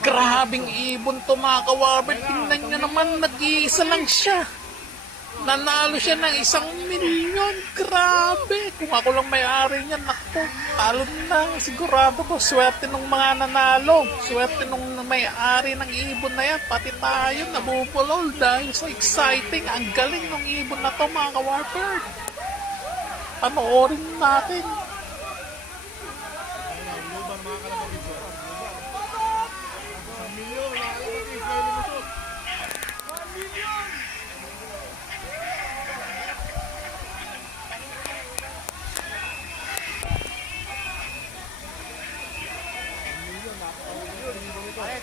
Grabing ibon to mga ka-Warbird. Tingnan nyo naman, nag-iisa lang siya. Nanalo siya ng 1,000,000. Grabe. Kung ako lang may-ari niyan, nakto. Talo na. Sigurado ko. Swerte nung mga nanalo. Swerte nung may-ari ng ibon na yan. Pati tayo nabubulol dahil so exciting. Ang galing ng ibon na to mga ka-Warbird. Panoorin natin.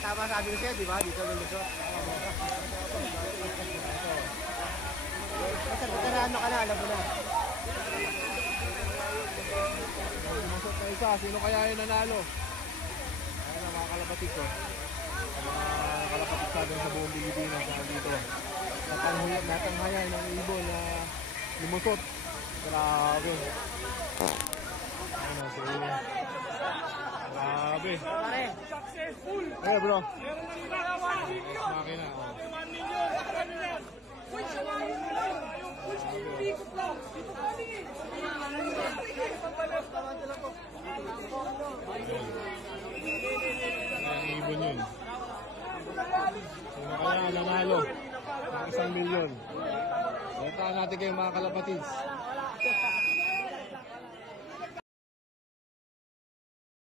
Tama sabi ko siya, di ba? Dito lulusot. Basta ano ka na, alam mo na. Lulusot na isa. Sino kaya yung nanalo? Ayun na mga kalapatid ko. Mga kalapatid sa atin sa buong Pilipinas na dito. Natanghayan ng ibon na lumusot. Grabe. Ayun na, sige. Grabe. Successful. Hey bro. Makina. Ang ibon yun. Sino kaya nanalo? Ng 1,000,000. Puntahan natin kayo mga kalapatids.